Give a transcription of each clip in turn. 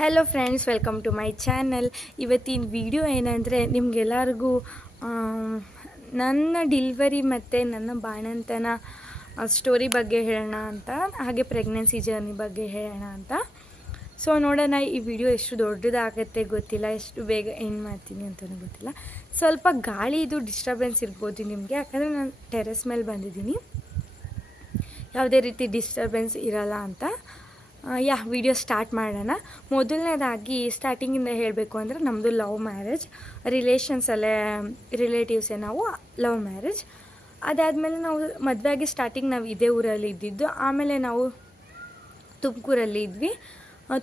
Hello friends, welcome to my channel. ಇವತ್ತಿನ video ಏನಂದರೆ ನಿಮಗೆಲ್ಲರಿಗೂ ನನ್ನ ಡಿಲ್ವರಿ ಮತ್ತು ನನ್ನ ಬಾಣಂತನ ಸ್ಟೋರಿ ಬಗ್ಗೆ ಹೇಳೋಣ ಅಂತ, ಹಾಗೆ ಪ್ರೆಗ್ನೆನ್ಸಿ ಜರ್ನಿ ಬಗ್ಗೆ ಹೇಳೋಣ ಅಂತ. ಸೊ ನೋಡೋಣ ಈ ವಿಡಿಯೋ ಎಷ್ಟು ದೊಡ್ಡದಾಗತ್ತೆ ಗೊತ್ತಿಲ್ಲ, ಎಷ್ಟು ಬೇಗ ಎಂಡ್ ಮಾಡ್ತೀನಿ ಅಂತಲೂ ಗೊತ್ತಿಲ್ಲ. ಸ್ವಲ್ಪ ಗಾಳಿದು ಡಿಸ್ಟರ್ಬೆನ್ಸ್ ಇರ್ಬೋದು ನಿಮಗೆ, ಯಾಕಂದರೆ ನಾನು ಟೆರೆಸ್ ಮೇಲೆ ಬಂದಿದ್ದೀನಿ, ಯಾವುದೇ ರೀತಿ ಡಿಸ್ಟರ್ಬೆನ್ಸ್ ಇರಲ್ಲ ಅಂತ. ವಿಡಿಯೋ ಸ್ಟಾರ್ಟ್ ಮಾಡೋಣ. ಮೊದಲನೇದಾಗಿ ಸ್ಟಾರ್ಟಿಂಗಿಂದ ಹೇಳಬೇಕು ಅಂದರೆ ನಮ್ಮದು ಲವ್ ಮ್ಯಾರೇಜ್, ರಿಲೇಷನ್ಸಲ್ಲೇ ರಿಲೇಟಿವ್ಸೇ, ನಾವು ಲವ್ ಮ್ಯಾರೇಜ್. ಅದಾದಮೇಲೆ ನಾವು ಮದುವೆಯಾಗಿ ಸ್ಟಾರ್ಟಿಂಗ್ ನಾವು ಇದೇ ಊರಲ್ಲಿ ಇದ್ದಿದ್ದು. ಆಮೇಲೆ ನಾವು ತುಮಕೂರಲ್ಲಿ ಇದ್ವಿ.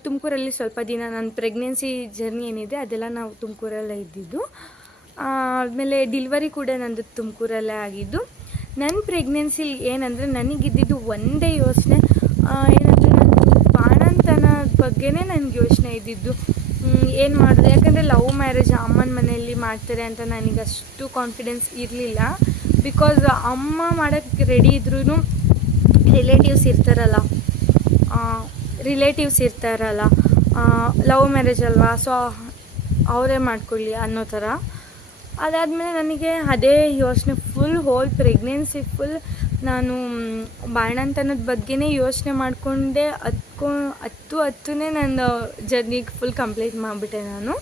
ತುಮಕೂರಲ್ಲಿ ಸ್ವಲ್ಪ ದಿನ ನನ್ನ ಪ್ರೆಗ್ನೆನ್ಸಿ ಜರ್ನಿ ಏನಿದೆ ಅದೆಲ್ಲ ನಾವು ತುಮಕೂರಲ್ಲೇ ಇದ್ದಿದ್ದು. ಆದಮೇಲೆ ಡಿಲ್ವರಿ ಕೂಡ ನಂದು ತುಮಕೂರಲ್ಲೇ ಆಗಿದ್ದು. ನನ್ನ ಪ್ರೆಗ್ನೆನ್ಸಿಲಿ ಏನಂದರೆ ನನಗಿದ್ದಿದ್ದು ಒಂದೇ ಯೋಚನೆ, ಏನಂದರೆ ನನ್ನ ಬಾಣಂತನ ಬಗ್ಗೆನೇ ನನಗೆ ಯೋಚನೆ ಇದ್ದಿದ್ದು. ಏನು ಮಾಡೋದು, ಯಾಕಂದರೆ ಲವ್ ಮ್ಯಾರೇಜ್ ಅಮ್ಮನ ಮನೆಯಲ್ಲಿ ಮಾಡ್ತಾರೆ ಅಂತ ನನಗೆ ಅಷ್ಟು ಕಾನ್ಫಿಡೆನ್ಸ್ ಇರಲಿಲ್ಲ. ಬಿಕಾಸ್ ಅಮ್ಮ ಮಾಡೋಕ್ಕೆ ರೆಡಿ ಇದ್ರೂ ರಿಲೇಟಿವ್ಸ್ ಇರ್ತಾರಲ್ಲ, ಲವ್ ಮ್ಯಾರೇಜ್ ಅಲ್ವಾ, ಸೊ ಅವರೇ ಮಾಡ್ಕೊಳ್ಳಿ ಅನ್ನೋ ಥರ. ಅದಾದಮೇಲೆ ನನಗೆ ಅದೇ ಯೋಚನೆ, ಹೋಲ್ ಪ್ರೆಗ್ನೆನ್ಸಿ ಫುಲ್ ನಾನು ಬಾಣಂತನದ ಬಗ್ಗೆನೇ ಯೋಚನೆ ಮಾಡಿಕೊಂಡೆ. ಹತ್ತನೇ ನನ್ನ ಜರ್ನಿಗೆ ಫುಲ್ ಕಂಪ್ಲೀಟ್ ಮಾಡಿಬಿಟ್ಟೆ ನಾನು.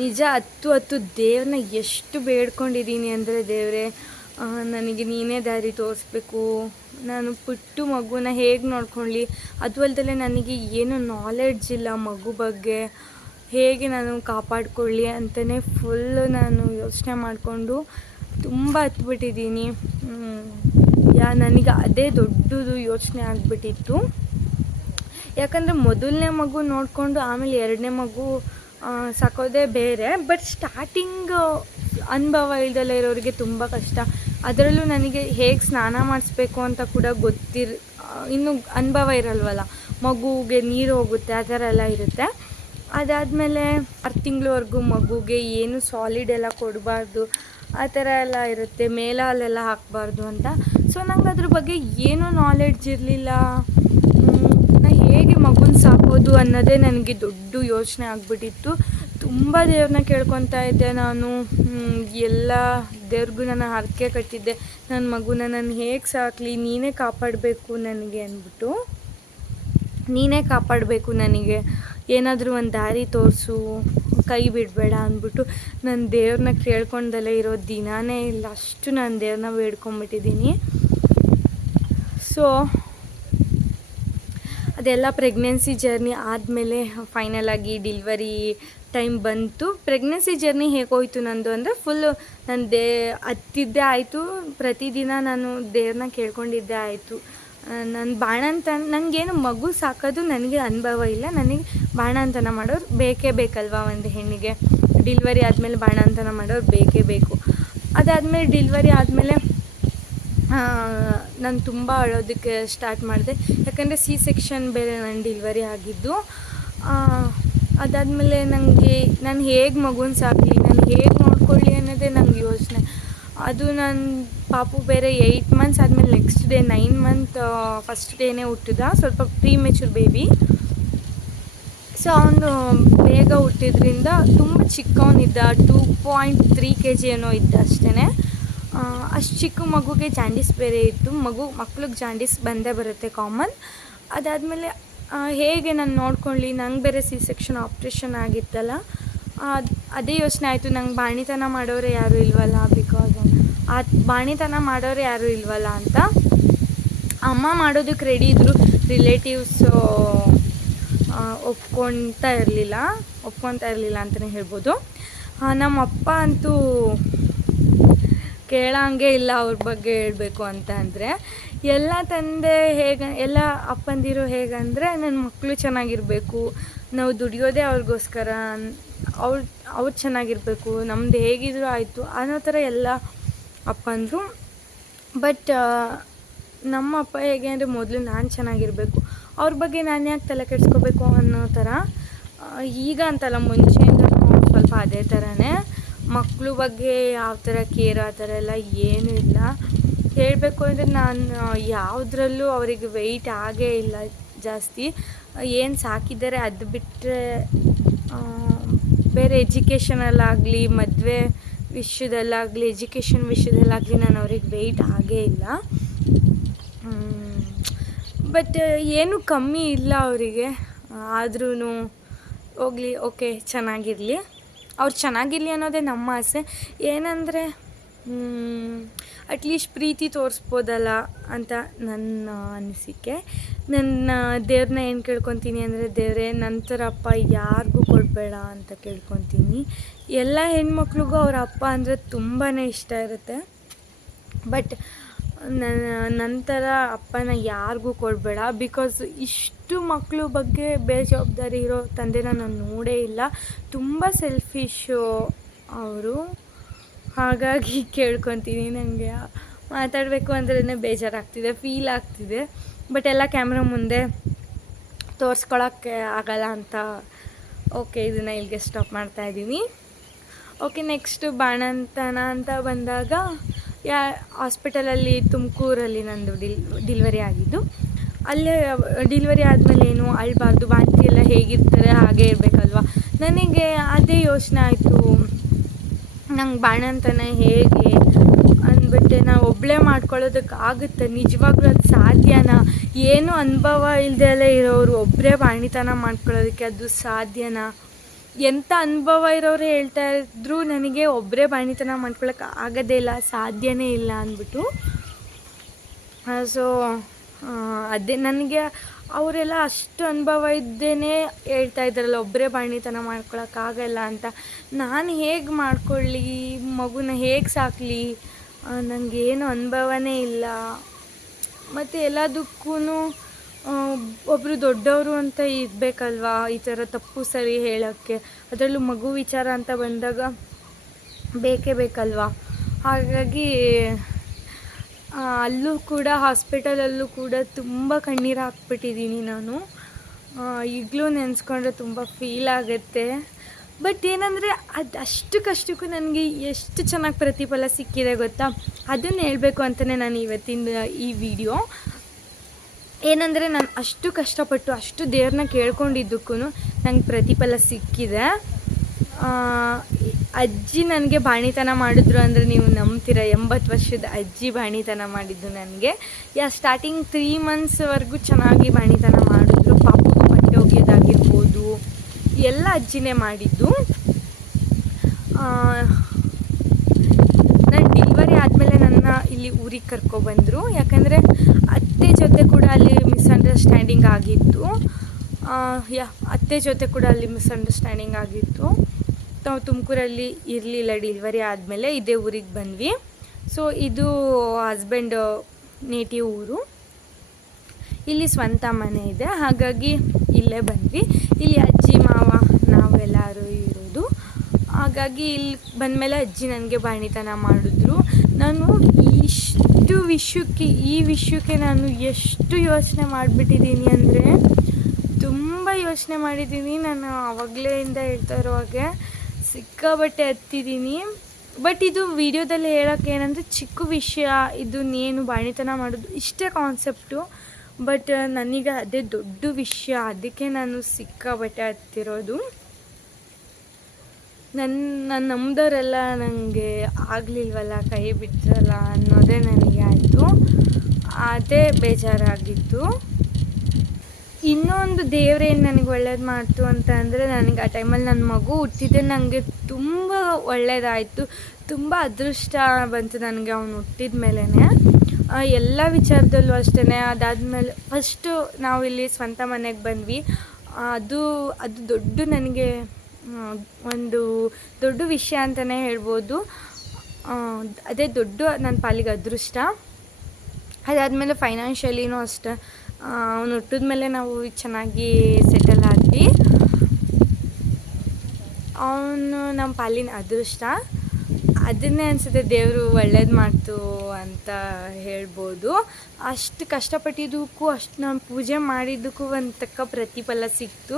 ನಿಜ 10 ದೇವ್ರನ್ನ ಎಷ್ಟು ಬೇಡ್ಕೊಂಡಿದ್ದೀನಿ ಅಂದರೆ, ದೇವರೇ ನನಗೆ ನೀನೇ ದಾರಿ ತೋರಿಸ್ಬೇಕು, ನಾನು ಪುಟ್ಟು ಮಗುನ ಹೇಗೆ ನೋಡ್ಕೊಳ್ಳಿ, ಅದು ಅಲ್ಲದೆ ನನಗೆ ಏನು ನಾಲೆಡ್ಜ್ ಇಲ್ಲ ಮಗು ಬಗ್ಗೆ, ಹೇಗೆ ನಾನು ಕಾಪಾಡಿಕೊಳ್ಳಿ ಅಂತಲೇ ಫುಲ್ಲು ನಾನು ಯೋಚನೆ ಮಾಡಿಕೊಂಡು ತುಂಬ ಹತ್ಬಿಟ್ಟಿದ್ದೀನಿ. ನನಗೆ ಅದೇ ದೊಡ್ಡದು ಯೋಚನೆ ಆಗಿಬಿಟ್ಟಿತ್ತು. ಯಾಕಂದರೆ ಮೊದಲನೇ ಮಗು ನೋಡಿಕೊಂಡು ಆಮೇಲೆ 2ನೇ ಮಗು ಸಾಕೋದೇ ಬೇರೆ. ಬಟ್ ಸ್ಟಾರ್ಟಿಂಗ್ ಅನುಭವ ಇಲ್ದಲೇ ಇರೋರಿಗೆ ತುಂಬ ಕಷ್ಟ. ಅದರಲ್ಲೂ ನನಗೆ ಹೇಗೆ ಸ್ನಾನ ಮಾಡಿಸ್ಬೇಕು ಅಂತ ಕೂಡ ಇನ್ನೂ ಅನುಭವ ಇರಲ್ವಲ್ಲ, ಮಗುಗೆ ನೀರು ಹೋಗುತ್ತೆ, ಆ ಥರ ಎಲ್ಲ ಇರುತ್ತೆ. ಅದಾದಮೇಲೆ 6 ತಿಂಗಳವರೆಗೂ ಮಗುಗೆ ಏನು ಸಾಲಿಡ್ ಎಲ್ಲ ಕೊಡಬಾರ್ದು, ಆ ಥರ ಎಲ್ಲ ಇರುತ್ತೆ, ಮೇಲಲ್ಲೆಲ್ಲ ಹಾಕಬಾರ್ದು ಅಂತ. ಸೊ ನಂಗೆ ಅದ್ರ ಬಗ್ಗೆ ಏನೂ ನಾಲೆಡ್ಜ್ ಇರಲಿಲ್ಲ. ಹೇಗೆ ಮಗುನ ಸಾಕೋದು ಅನ್ನೋದೇ ನನಗೆ ದೊಡ್ಡ ಯೋಚನೆ ಆಗಿಬಿಟ್ಟಿತ್ತು. ತುಂಬ ದೇವ್ರನ್ನ ಕೇಳ್ಕೊತಾ ಇದ್ದೆ ನಾನು, ಎಲ್ಲ ದೇವ್ರಿಗೂ ನಾನು ಹರಕೆ ಕಟ್ಟಿದ್ದೆ, ನನ್ನ ಮಗುನ ನಾನು ಹೇಗೆ ಸಾಕಲಿ, ನೀನೇ ಕಾಪಾಡಬೇಕು ನನಗೆ ಅಂದ್ಬಿಟ್ಟು, ನೀನೇ ಕಾಪಾಡಬೇಕು ನನಗೆ, ಏನಾದರೂ ಒಂದು ದಾರಿ ತೋರಿಸು, ಕೈ ಬಿಡಬೇಡ ಅಂದ್ಬಿಟ್ಟು ನಾನು ದೇವ್ರನ್ನ ಕೇಳ್ಕೊಂಡಲ್ಲೇ ಇರೋ ದಿನಾನೇ ಇಲ್ಲ, ಅಷ್ಟು ನಾನು ದೇವ್ರನ್ನ ಬೇಡ್ಕೊಂಬಿಟ್ಟಿದ್ದೀನಿ. ಸೊ ಅದೆಲ್ಲ ಪ್ರೆಗ್ನೆನ್ಸಿ ಜರ್ನಿ ಆದಮೇಲೆ ಫೈನಲಾಗಿ ಡಿಲ್ವರಿ ಟೈಮ್ ಬಂತು. ಪ್ರೆಗ್ನೆನ್ಸಿ ಜರ್ನಿ ಹೇಗೋಯ್ತು ನಂದು ಅಂದರೆ, ಫುಲ್ಲು ನಾನು ಹತ್ತಿದ್ದೇ ಆಯಿತು, ಪ್ರತಿದಿನ ನಾನು ದೇವ್ರನ್ನ ಕೇಳ್ಕೊಂಡಿದ್ದೇ ಆಯಿತು. ನನ್ನ ನನಗೇನು ಮಗು ಸಾಕೋದು ನನಗೆ ಅನುಭವ ಇಲ್ಲ, ನನಗೆ ಬಾಣಂತನ ಮಾಡೋರು ಬೇಕಲ್ವ ಒಂದು ಹೆಣ್ಣಿಗೆ. ಡಿಲ್ವರಿ ಆದಮೇಲೆ ಬಾಣಂತನ ಮಾಡೋರು ಬೇಕು. ಅದಾದಮೇಲೆ ಡಿಲ್ವರಿ ಆದಮೇಲೆ ನಾನು ತುಂಬ ಅಳೋದಕ್ಕೆ ಸ್ಟಾರ್ಟ್ ಮಾಡಿದೆ, ಯಾಕಂದರೆ ಸೆಕ್ಷನ್ ಬೇರೆ ನನ್ನ ಡಿಲ್ವರಿ ಆಗಿದ್ದು. ಅದಾದಮೇಲೆ ನಾನು ಹೇಗೆ ಮಗುನ ಸಾಕಲಿ, ನಾನು ಹೇಗೆ ನೋಡ್ಕೊಳ್ಳಿ ಅನ್ನೋದೇ ನನಗೆ ಯೋಚನೆ. ಅದು ನನ್ನ ಪಾಪು ಬೇರೆ 8 ಮಂತ್ಸ್ ಆದಮೇಲೆ ನೆಕ್ಸ್ಟ್ ಡೇ 9 ಮಂತ್ ಫಸ್ಟ್ ಡೇನೇ ಹುಟ್ಟಿದ, ಸ್ವಲ್ಪ ಪ್ರೀಮೆಚೂರ್ ಬೇಬಿ. ಸೊ ಅವನು ಬೇಗ ಹುಟ್ಟಿದ್ರಿಂದ ತುಂಬ ಚಿಕ್ಕವನಿದ್ದ, 2.3 kg ಏನೋ ಇದ್ದ ಅಷ್ಟೇ. ಅಷ್ಟು ಚಿಕ್ಕ ಮಗುಗೆ ಜಾಂಡೀಸ್ ಬೇರೆ ಇತ್ತು. ಮಕ್ಳಿಗೆ ಜಾಂಡೀಸ್ ಬಂದೇ ಬರುತ್ತೆ, ಕಾಮನ್. ಅದಾದಮೇಲೆ ಹೇಗೆ ನಾನು ನೋಡ್ಕೊಳ್ಳಿ, ನಂಗೆ ಬೇರೆ ಸೆಕ್ಷನ್ ಆಪ್ರೇಷನ್ ಆಗಿತ್ತಲ್ಲ, ಅದೇ ಯೋಚನೆ ಆಯಿತು, ನಂಗೆ ಬಾಣಿತನ ಮಾಡೋರೆ ಯಾರೂ ಇಲ್ವಲ್ಲ, ಬಿಕಾಸ್ ಬಾಣಿತನ ಮಾಡೋರು ಯಾರೂ ಇಲ್ವಲ್ಲ ಅಂತ. ಅಮ್ಮ ಮಾಡೋದಕ್ಕೆ ರೆಡಿ ಇದ್ದರು, ರಿಲೇಟಿವ್ಸು ಒಪ್ಕೊತಾ ಇರಲಿಲ್ಲ ಅಂತಲೇ ಹೇಳ್ಬೋದು. ನಮ್ಮಪ್ಪ ಅಂತೂ ಕೇಳೋಂಗೆ ಇಲ್ಲ ಅವ್ರ ಬಗ್ಗೆ ಹೇಳಬೇಕು ಅಂತ ಅಂದರೆ. ಎಲ್ಲ ತಂದೆ ಎಲ್ಲ ಅಪ್ಪಂದಿರು ಹೇಗಂದರೆ, ನನ್ನ ಮಕ್ಕಳು ಚೆನ್ನಾಗಿರಬೇಕು, ನಾವು ದುಡಿಯೋದೇ ಅವ್ರಿಗೋಸ್ಕರ, ಅವ್ರು ಚೆನ್ನಾಗಿರಬೇಕು, ನಮ್ಮದು ಹೇಗಿದ್ರು ಆಯಿತು ಅನ್ನೋ ಥರ ಎಲ್ಲ ಅಪ್ಪಂದರು. ಬಟ್ ನಮ್ಮ ಅಪ್ಪ ಹೇಗೆ ಅಂದರೆ, ಮೊದಲು ನಾನು ಚೆನ್ನಾಗಿರಬೇಕು, ಅವ್ರ ಬಗ್ಗೆ ನಾನು ಯಾಕೆ ತಲೆ ಕೆಡಿಸ್ಕೋಬೇಕು ಅನ್ನೋ ಥರ. ಈಗ ಅಂತಲ್ಲ, ಮುಂಚೆಯಿಂದ ಸ್ವಲ್ಪ ಅದೇ ಥರನೇ. ಮಕ್ಕಳು ಬಗ್ಗೆ ಯಾವ ಥರ ಕೇರ್ ಆ ಥರ ಎಲ್ಲ ಏನೂ ಇಲ್ಲ. ಹೇಳಬೇಕು ಅಂದರೆ ನಾನು ಯಾವುದ್ರಲ್ಲೂ ಅವರಿಗೆ ವೆಯ್ಟ್ ಆಗೇ ಇಲ್ಲ. ಜಾಸ್ತಿ. ಏನು ಸಾಕಿದ್ದಾರೆ ಅದು ಬಿಟ್ಟರೆ ಬೇರೆ ಎಜುಕೇಷನಲ್ಲಾಗಲಿ, ಮದುವೆ ವಿಷಯದಲ್ಲಾಗಲಿ, ಎಜುಕೇಷನ್ ವಿಷಯದಲ್ಲಾಗಲಿ ನಾನು ಅವ್ರಿಗೆ ವೆಯ್ಟ್ ಆಗೇ ಇಲ್ಲ. ಬಟ್ ಏನೂ ಕಮ್ಮಿ ಇಲ್ಲ ಅವರಿಗೆ. ಆದ್ರೂ ಹೋಗಲಿ, ಓಕೆ, ಚೆನ್ನಾಗಿರಲಿ, ಅವ್ರು ಚೆನ್ನಾಗಿರಲಿ ಅನ್ನೋದೇ ನಮ್ಮ ಆಸೆ. ಏನಂದರೆ ಅಟ್ಲೀಸ್ಟ್ ಪ್ರೀತಿ ತೋರಿಸ್ಬೋದಲ್ಲ ಅಂತ ನನ್ನ ಅನಿಸಿಕೆ. ನನ್ನ ದೇವ್ರನ್ನ ಏನು ಕೇಳ್ಕೊತೀನಿ ಅಂದರೆ, ದೇವರೇ ನನ್ನ ಥರ ಅಪ್ಪ ಯಾರಿಗೂ ಕೊಡಬೇಡ ಅಂತ ಕೇಳ್ಕೊತೀನಿ. ಎಲ್ಲ ಹೆಣ್ಮಕ್ಳಿಗೂ ಅವ್ರ ಅಪ್ಪ ಅಂದರೆ ತುಂಬಾ ಇಷ್ಟ ಇರುತ್ತೆ. ಬಟ್ ನಂತರ ಅಪ್ಪನ ಯಾರಿಗೂ ಕೊಡಬೇಡ. ಬಿಕಾಸ್ ಇಷ್ಟು ಮಕ್ಕಳು ಬಗ್ಗೆ ಬೇಜವಾಬ್ದಾರಿ ಇರೋ ತಂದೆನ ನಾನು ನೋಡೇ ಇಲ್ಲ. ತುಂಬ ಸೆಲ್ಫಿಶು ಅವರು. ಹಾಗಾಗಿ ಕೇಳ್ಕೊತೀನಿ. ನನಗೆ ಮಾತಾಡಬೇಕು ಅಂದ್ರೇ ಬೇಜಾರಾಗ್ತಿದೆ, ಫೀಲ್ ಆಗ್ತಿದೆ. ಬಟ್ ಎಲ್ಲ ಕ್ಯಾಮ್ರಾ ಮುಂದೆ ತೋರಿಸ್ಕೊಳಕ್ಕೆ ಆಗಲ್ಲ ಅಂತ ಓಕೆ, ಇದನ್ನು ಇಲ್ಲಿಗೆ ಸ್ಟಾಪ್ ಮಾಡ್ತಾಯಿದ್ದೀನಿ. ಓಕೆ, ನೆಕ್ಸ್ಟು ಬಾಣಂತನ ಅಂತ ಬಂದಾಗ ಹಾಸ್ಪಿಟಲಲ್ಲಿ ತುಮಕೂರಲ್ಲಿ ನಂದು ಡಿಲಿವರಿ ಆಗಿದ್ದು. ಅಲ್ಲೇ ಡಿಲಿವರಿ ಆದಮೇಲೆ ಏನು ಅಳಬಾರ್ದು, ಬಾಣಂತಿ ಎಲ್ಲ ಹೇಗಿರ್ತಾರೆ ಹಾಗೇ ಇರಬೇಕಲ್ವ. ನನಗೆ ಅದೇ ಯೋಚನೆ ಆಯಿತು, ನಂಗೆ ಬಾಣಂತನ ಹೇಗೆ ಅಂದ್ಬಿಟ್ಟೆ. ನಾವು ಒಬ್ಬಳೇ ಮಾಡ್ಕೊಳ್ಳೋದಕ್ಕಾಗುತ್ತೆ? ನಿಜವಾಗ್ಲೂ ಅದು ಸಾಧ್ಯನಾ? ಏನೂ ಅನುಭವ ಇಲ್ಲದೆಯಲ್ಲೇ ಇರೋರು ಒಬ್ಬರೇ ಬಾಣಿತನ ಮಾಡ್ಕೊಳ್ಳೋದಕ್ಕೆ ಅದು ಸಾಧ್ಯನಾ? ಎಂಥ ಅನುಭವ ಇರೋರು ಹೇಳ್ತಾ ಇದ್ರು ನನಗೆ ಒಬ್ಬರೇ ಬಾಣಿತನ ಮಾಡ್ಕೊಳಕ್ಕೆ ಆಗೋದೇ ಇಲ್ಲ, ಸಾಧ್ಯನೇ ಇಲ್ಲ ಅಂದ್ಬಿಟ್ಟು. ಸೊ ಅದೇ ನನಗೆ ಅವರೆಲ್ಲ ಅಷ್ಟು ಅನುಭವ ಇದ್ದೇನೆ ಹೇಳ್ತಾ ಇದ್ದಾರಲ್ಲ, ಒಬ್ಬರೇ ಬಾಣಿತನ ಮಾಡ್ಕೊಳಕ್ಕಾಗಲ್ಲ ಅಂತ. ನಾನು ಹೇಗೆ ಮಾಡ್ಕೊಳ್ಳಿ, ಮಗುನ ಹೇಗೆ ಸಾಕಲಿ? ನನಗೇನು ಅನುಭವನೇ ಇಲ್ಲ. ಮತ್ತು ಎಲ್ಲದಕ್ಕೂ ಒಬ್ಬರು ದೊಡ್ಡವರು ಅಂತ ಇರಬೇಕಲ್ವಾ ಈ ಥರ ತಪ್ಪು ಸರಿ ಹೇಳೋಕ್ಕೆ. ಅದರಲ್ಲೂ ಮಗು ವಿಚಾರ ಅಂತ ಬಂದಾಗ ಬೇಕೇ ಬೇಕಲ್ವಾ. ಹಾಗಾಗಿ ಅಲ್ಲೂ ಕೂಡ ಹಾಸ್ಪಿಟಲಲ್ಲೂ ಕೂಡ ತುಂಬ ಕಣ್ಣೀರು ಹಾಕ್ಬಿಟ್ಟಿದ್ದೀನಿ ನಾನು. ಈಗಲೂ ನೆನೆಸ್ಕೊಂಡ್ರೆ ತುಂಬ ಫೀಲ್ ಆಗುತ್ತೆ. ಬಟ್ ಏನಂದರೆ ಅದು ಅಷ್ಟಕ್ಕೂ ನನಗೆ ಎಷ್ಟು ಚೆನ್ನಾಗಿ ಪ್ರತಿಫಲ ಸಿಕ್ಕಿದೆ ಗೊತ್ತಾ? ಅದನ್ನು ಹೇಳಬೇಕು ಅಂತಲೇ ನಾನು ಇವತ್ತಿನ ಈ ವಿಡಿಯೋ. ಏನಂದರೆ ನಾನು ಅಷ್ಟು ಕಷ್ಟಪಟ್ಟು ಅಷ್ಟು ದೇವ್ರನ್ನ ಕೇಳ್ಕೊಂಡಿದ್ದಕ್ಕೂ ನಂಗೆ ಪ್ರತಿಫಲ ಸಿಕ್ಕಿದೆ. ಅಜ್ಜಿ ನನಗೆ ಬಾಣಿತನ ಮಾಡಿದ್ರು ಅಂದರೆ ನೀವು ನಂಬ್ತೀರ, 80 ವರ್ಷದ ಅಜ್ಜಿ ಬಾಣಿತನ ಮಾಡಿದ್ದು ನನಗೆ. ಸ್ಟಾರ್ಟಿಂಗ್ 3 ಮಂತ್ಸ್ವರೆಗೂ ಚೆನ್ನಾಗಿ ಬಾಣಿತನ ಮಾಡಿದ್ರು. ಪಾಪು ಬಟ್ಟೆ ಒಗೆಯೋದಾಗಿರ್ಬೋದು ಎಲ್ಲ ಅಜ್ಜಿನೇ ಮಾಡಿದ್ದು. ನಾನು ಡಿಲಿವರಿ ಆದಮೇಲೆ ನನ್ನ ಇಲ್ಲಿ ಊರಿಗೆ ಕರ್ಕೊಬಂದರು. ಯಾಕಂದರೆ ಅತ್ತೆ ಜೊತೆ ಕೂಡ ಅಲ್ಲಿ ಮಿಸ್ಅಂಡರ್ಸ್ಟ್ಯಾಂಡಿಂಗ್ ಆಗಿತ್ತು. ಅತ್ತೆ ಜೊತೆ ಕೂಡ ಅಲ್ಲಿ ಮಿಸ್ಅಂಡರ್ಸ್ಟ್ಯಾಂಡಿಂಗ್ ಆಗಿತ್ತು. ನಾವು ತುಮಕೂರಲ್ಲಿ ಇರಲಿಲ್ಲ ಡಿಲಿವರಿ ಆದಮೇಲೆ, ಇದೇ ಊರಿಗೆ ಬಂದ್ವಿ. ಸೊ ಇದು ಹಸ್ಬೆಂಡ್ ನೇಟಿವ್ ಊರು, ಇಲ್ಲಿ ಸ್ವಂತ ಮನೆ ಇದೆ. ಹಾಗಾಗಿ ಇಲ್ಲೇ ಬಂದ್ವಿ. ಇಲ್ಲಿ ಅಜ್ಜಿ ಮಾವ ನಾವೆಲ್ಲರೂ ಇರೋದು. ಹಾಗಾಗಿ ಇಲ್ಲಿ ಬಂದಮೇಲೆ ಅಜ್ಜಿ ನನಗೆ ಬಾಣಿತನ ಮಾಡಿದ್ರು. ನಾನು ಈ ವಿಷಯಕ್ಕೆ ನಾನು ಎಷ್ಟು ಯೋಚನೆ ಮಾಡಿಬಿಟ್ಟಿದ್ದೀನಿ ಅಂದರೆ ತುಂಬ ಯೋಚನೆ ಮಾಡಿದ್ದೀನಿ. ನಾನು ಆವಾಗಲೇಯಿಂದ ಹೇಳ್ತಾ ಇರೋ ಹಾಗೆ ಸಿಕ್ಕಾಬಟ್ಟೆ ಹತ್ತಿದ್ದೀನಿ. ಬಟ್ ಇದು ವಿಡಿಯೋದಲ್ಲಿ ಹೇಳೋಕ್ಕೆ ಏನಂದರೆ ಚಿಕ್ಕ ವಿಷಯ, ಇದು ನೀನು ಬಾಣಿತನ ಮಾಡೋದು ಇಷ್ಟೇ ಕಾನ್ಸೆಪ್ಟು. ಬಟ್ ನನಗೆ ಅದೇ ದೊಡ್ಡ ವಿಷಯ, ಅದಕ್ಕೆ ನಾನು ಸಿಕ್ಕಾಬಟ್ಟೆ ಹತ್ತಿರೋದು. ನನ್ನ ನಂಬಿದವರೆಲ್ಲ ನನಗೆ ಆಗಲಿಲ್ವಲ್ಲ, ಕೈ ಬಿಟ್ಟರಲ್ಲ ಅನ್ನೋದೇ ನನಗೆ ಆಯಿತು. ಅದೇ ಬೇಜಾರಾಗಿತ್ತು. ಇನ್ನೊಂದು ದೇವ್ರೇನು ನನಗೆ ಒಳ್ಳೇದು ಮಾಡ್ತು ಅಂತ ಅಂದರೆ, ನನಗೆ ಆ ಟೈಮಲ್ಲಿ ನನ್ನ ಮಗು ಹುಟ್ಟಿದ್ದೆ ನನಗೆ ತುಂಬ ಒಳ್ಳೆಯದಾಯಿತು. ತುಂಬ ಅದೃಷ್ಟ ಬಂತು ನನಗೆ ಅವನು ಹುಟ್ಟಿದ ಮೇಲೇ. ಎಲ್ಲ ವಿಚಾರದಲ್ಲೂ ಅಷ್ಟೇ. ಅದಾದಮೇಲೆ ಫಸ್ಟು ನಾವು ಇಲ್ಲಿ ಸ್ವಂತ ಮನೆಗೆ ಬಂದ್ವಿ. ಅದು ದೊಡ್ಡ ನನಗೆ ಒಂದು ದೊಡ್ಡ ವಿಷಯ ಅಂತಲೇ ಹೇಳ್ಬೋದು. ಅದೇ ದೊಡ್ಡ ನನ್ನ ಪಾಲಿಗೆ ಅದೃಷ್ಟ. ಅದಾದಮೇಲೆ ಫೈನಾನ್ಷಿಯಲಿನೂ ಅಷ್ಟೇ. ಅವನು ಹುಟ್ಟಿದ ಮೇಲೆ ನಾವು ಚೆನ್ನಾಗಿ ಸೆಟಲ್ ಆದ್ವಿ. ಅವನು ನಮ್ಮ ಪಾಲಿನ ಅದೃಷ್ಟ. ಅದನ್ನೇ ಅನಿಸುತ್ತೆ ದೇವರು ಒಳ್ಳೇದು ಮಾಡ್ತು ಅಂತ ಹೇಳ್ಬೋದು. ಅಷ್ಟು ಕಷ್ಟಪಟ್ಟಿದ್ದಕ್ಕೂ, ಅಷ್ಟು ನಾನು ಪೂಜೆ ಮಾಡಿದ್ದಕ್ಕೂ ಒಂದು ತಕ್ಕ ಪ್ರತಿಫಲ ಸಿಕ್ತು.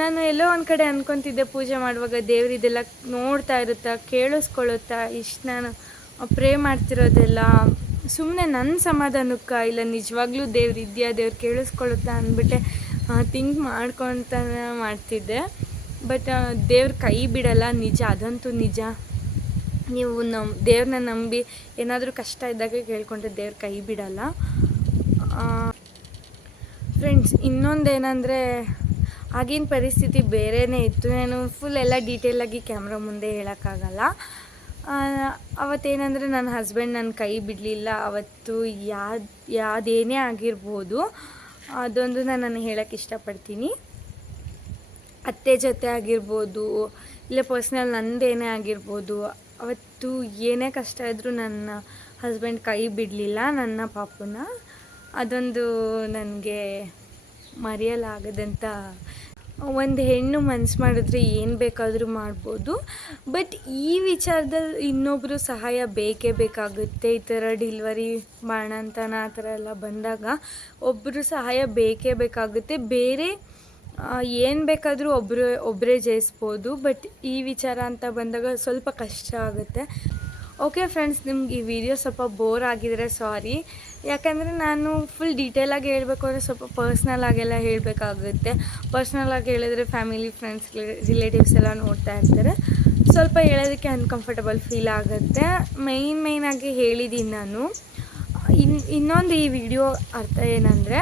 ನಾನು ಎಲ್ಲೋ ಒಂದು ಕಡೆ ಅಂದ್ಕೊತಿದ್ದೆ, ಪೂಜೆ ಮಾಡುವಾಗ ದೇವ್ರು ಇದೆಲ್ಲ ನೋಡ್ತಾ ಇರುತ್ತಾ, ಕೇಳಿಸ್ಕೊಳ್ಳುತ್ತಾ, ಇಷ್ಟು ನಾನು ಪ್ರೇ ಮಾಡ್ತಿರೋದೆಲ್ಲ ಸುಮ್ಮನೆ ನನ್ನ ಸಮಾಧಾನಕ್ಕೆ, ಇಲ್ಲ ನಿಜವಾಗ್ಲೂ ದೇವ್ರು ಇದೆಯಾ, ದೇವ್ರು ಕೇಳಿಸ್ಕೊಳ್ಳುತ್ತಾ ಅಂದ್ಬಿಟ್ಟೆ ಥಿಂಕ್ ಮಾಡ್ಕೊತಾನೆ ಮಾಡ್ತಿದ್ದೆ. ಬಟ್ ದೇವ್ರ ಕೈ ಬಿಡಲ್ಲ, ನಿಜ, ಅದಂತೂ ನಿಜ. ನೀವು ದೇವ್ರನ್ನ ನಂಬಿ ಏನಾದರೂ ಕಷ್ಟ ಇದ್ದಾಗ ಕೇಳ್ಕೊಂಡ್ರೆ ದೇವ್ರ ಕೈ ಬಿಡಲ್ಲ. ಫ್ರೆಂಡ್ಸ್, ಇನ್ನೊಂದೇನೆಂದರೆ ಆಗಿನ ಪರಿಸ್ಥಿತಿ ಬೇರೆಯೇ ಇತ್ತು. ನಾನು ಫುಲ್ ಎಲ್ಲ ಡೀಟೇಲಾಗಿ ಕ್ಯಾಮ್ರಾ ಮುಂದೆ ಹೇಳೋಕ್ಕಾಗಲ್ಲ. ಅವತ್ತೇನೆಂದರೆ ನನ್ನ ಹಸ್ಬೆಂಡ್ ನನ್ನ ಕೈ ಬಿಡಲಿಲ್ಲ. ಅವತ್ತು ಯಾವುದೇನೇ ಆಗಿರ್ಬೋದು, ಅದೊಂದು ನಾನು ಹೇಳೋಕ್ಕೆ ಇಷ್ಟಪಡ್ತೀನಿ. ಅತ್ತೆ ಜೊತೆ ಆಗಿರ್ಬೋದು, ಇಲ್ಲ ಪರ್ಸ್ನಲ್ ನಂದೇನೇ ಆಗಿರ್ಬೋದು, ಅವತ್ತು ಏನೇ ಕಷ್ಟ ಇದ್ದರೂ ನನ್ನ ಹಸ್ಬೆಂಡ್ ಕೈ ಬಿಡಲಿಲ್ಲ ನನ್ನ ಪಾಪುನ. ಅದೊಂದು ನನಗೆ ಮರೆಯಲಾಗದಂಥ. ಒಂದು ಹೆಣ್ಣು ಮನಸ್ಸು ಮಾಡಿದ್ರೆ ಏನು ಬೇಕಾದರೂ ಮಾಡ್ಬೋದು. ಬಟ್ ಈ ವಿಚಾರದಲ್ಲಿ ಇನ್ನೊಬ್ಬರು ಸಹಾಯ ಬೇಕೇ ಬೇಕಾಗುತ್ತೆ. ಈ ಥರ ಡೆಲಿವರಿ ಬಾಣಂತನ ಆ ಥರ ಎಲ್ಲ ಬಂದಾಗ ಒಬ್ಬರು ಸಹಾಯ ಬೇಕೇ ಬೇಕಾಗುತ್ತೆ. ಬೇರೆ ಏನು ಬೇಕಾದರೂ ಒಬ್ಬರೇ ಜಯಿಸ್ಬೋದು. ಬಟ್ ಈ ವಿಚಾರ ಅಂತ ಬಂದಾಗ ಸ್ವಲ್ಪ ಕಷ್ಟ ಆಗುತ್ತೆ. ಓಕೆ ಫ್ರೆಂಡ್ಸ್, ನಿಮ್ಗೆ ಈ ವಿಡಿಯೋ ಸ್ವಲ್ಪ ಬೋರ್ ಆಗಿದರೆ ಸಾರಿ. ಯಾಕಂದರೆ ನಾನು ಫುಲ್ ಡೀಟೇಲಾಗಿ ಹೇಳಬೇಕು ಅಂದರೆ ಸ್ವಲ್ಪ ಪರ್ಸ್ನಲ್ ಆಗೆಲ್ಲ ಹೇಳಬೇಕಾಗುತ್ತೆ. ಪರ್ಸ್ನಲಾಗಿ ಹೇಳಿದ್ರೆ ಫ್ಯಾಮಿಲಿ, ಫ್ರೆಂಡ್ಸ್, ರಿಲೇಟಿವ್ಸ್ ಎಲ್ಲ ನೋಡ್ತಾ ಇರ್ತಾರೆ. ಸ್ವಲ್ಪ ಹೇಳೋದಕ್ಕೆ ಅನ್ಕಂಫರ್ಟಬಲ್ ಫೀಲ್ ಆಗುತ್ತೆ. ಮೇಯ್ನಾಗಿ ಹೇಳಿದ್ದೀನಿ ನಾನು. ಇನ್ನೊಂದು ಈ ವಿಡಿಯೋ ಅರ್ಥ ಏನಂದರೆ,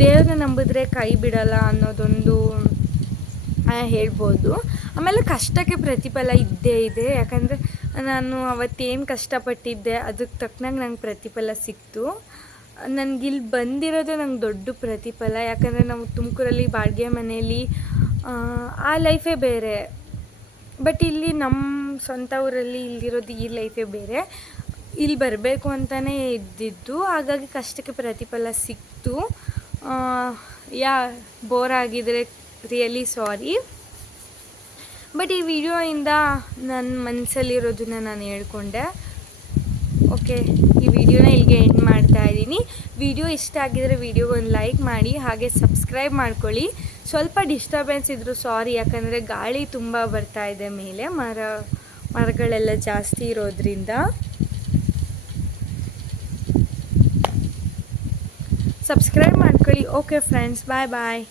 ದೇವ್ರನ್ನ ನಂಬಿದ್ರೆ ಕೈ ಬಿಡಲ್ಲ ಅನ್ನೋದೊಂದು ಹೇಳ್ಬೋದು. ಆಮೇಲೆ ಕಷ್ಟಕ್ಕೆ ಪ್ರತಿಫಲ ಇದ್ದೇ ಇದೆ. ಯಾಕಂದರೆ ನಾನು ಅವತ್ತೇನು ಕಷ್ಟಪಟ್ಟಿದ್ದೆ ಅದಕ್ಕೆ ತಕ್ಕನಾಗಿ ನಂಗೆ ಪ್ರತಿಫಲ ಸಿಕ್ತು. ನನಗಿಲ್ಲಿ ಬಂದಿರೋದು ನಂಗೆ ದೊಡ್ಡ ಪ್ರತಿಫಲ. ಯಾಕಂದರೆ ನಾವು ತುಮಕೂರಲ್ಲಿ ಬಾಡಿಗೆ ಮನೆಯಲ್ಲಿ ಆ ಲೈಫೇ ಬೇರೆ. ಬಟ್ ಇಲ್ಲಿ ನಮ್ಮ ಸ್ವಂತ ಊರಲ್ಲಿ ಇಲ್ಲಿರೋದು ಈ ಲೈಫೇ ಬೇರೆ. ಇಲ್ಲಿ ಬರಬೇಕು ಅಂತಲೇ ಇದ್ದಿದ್ದು, ಹಾಗಾಗಿ ಕಷ್ಟಕ್ಕೆ ಪ್ರತಿಫಲ ಸಿಕ್ತು. ಬೋರ್ ಆಗಿದರೆ ರಿಯಲಿ ಸಾರಿ. ಬಟ್ ಈ ವಿಡಿಯೋಯಿಂದ ನನ್ನ ಮನಸ್ಸಲ್ಲಿರೋದನ್ನ ನಾನು ಹೇಳ್ಕೊಂಡೆ. ಓಕೆ, ಈ ವಿಡಿಯೋನ ಇಲ್ಲಿಗೆ ಎಂಡ್ ಮಾಡ್ತಾ ಇದ್ದೀನಿ. ವಿಡಿಯೋ ಇಷ್ಟ ಆಗಿದರೆ ವಿಡಿಯೋಗೆ ಒಂದು ಲೈಕ್ ಮಾಡಿ, ಹಾಗೆ ಸಬ್ಸ್ಕ್ರೈಬ್ ಮಾಡ್ಕೊಳ್ಳಿ. ಸ್ವಲ್ಪ ಡಿಸ್ಟರ್ಬೆನ್ಸ್ ಇದ್ದರೂ ಸಾರಿ, ಯಾಕಂದರೆ ಗಾಳಿ ತುಂಬ ಬರ್ತಾ ಇದೆ ಮೇಲೆ, ಮರಗಳೆಲ್ಲ ಜಾಸ್ತಿ ಇರೋದ್ರಿಂದ. ಸಬ್ಸ್ಕ್ರೈಬ್ ಮಾಡ್ಕೊಳ್ಳಿ. ಓಕೆ ಫ್ರೆಂಡ್ಸ್, ಬಾಯ್ ಬಾಯ್.